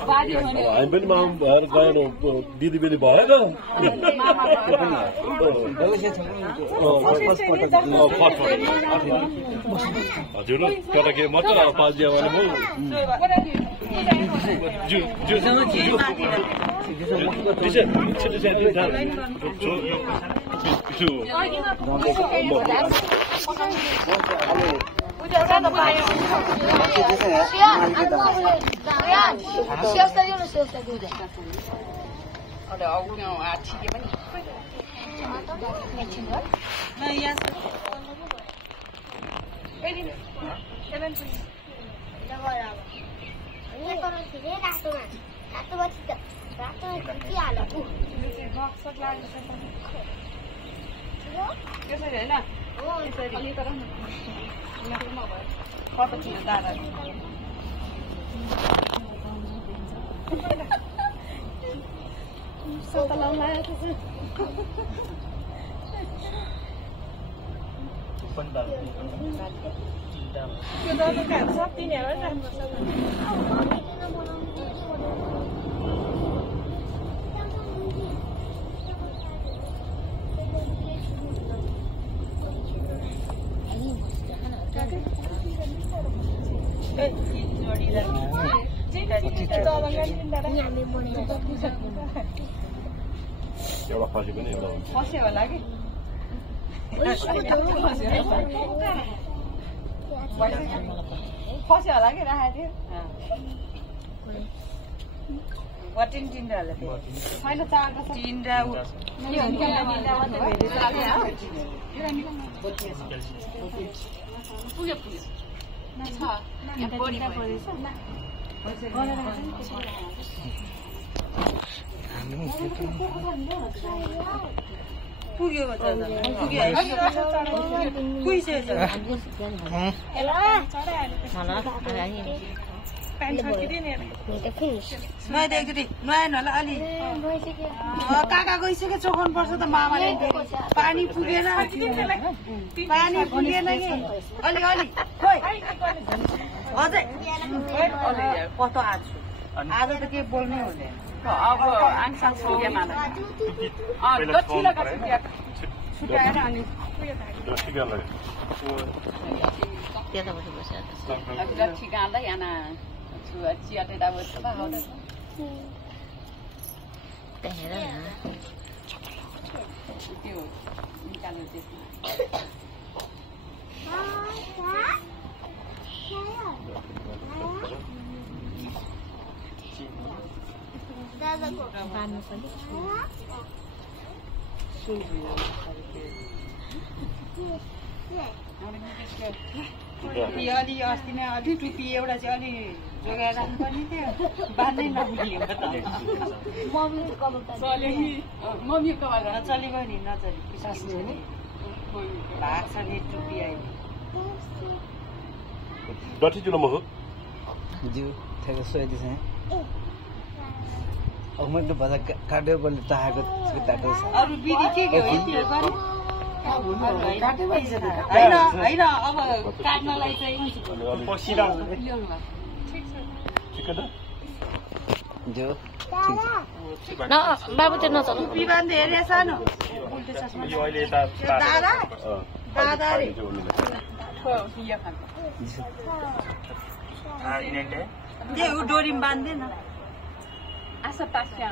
हामी पनि मामा भएर गएन दिदी बेदी भएन हजुर केटाकेटी मात्र पाजिया भने एउटा फसी पनि फसी होला कि फसी होला कि राखेको थियो तिनवटाले छैन चारवटा तिनवटा पुग्यो काका गइसक्यो चोखाउनु पर्छ त मामाले पानी पुगेन कि अलि अझै कस्तो आज त के बोल्नै हुँदैन अब आङसाङ अलि अस्ति नै अलि टुपी एउटा चाहिँ अलि जोगाएर राख्नुपर्ने थियो बाँध्नै नपुग्यो नचलेको नि नचले भाग छ नि टुपी अहिले डटी जुलम हो ज्यू ठ्याक्क सोधिदिन्छ अब मैले त भजा काट्यो बोले चाहेको अरू बिडी के हो होइन अब काट्नलाई चाहिँ न बाबु त्यो नचल्नु बिबान्द हेरे सानो दादा ऊ डोरीमा बाँध्दैन Asa pasya.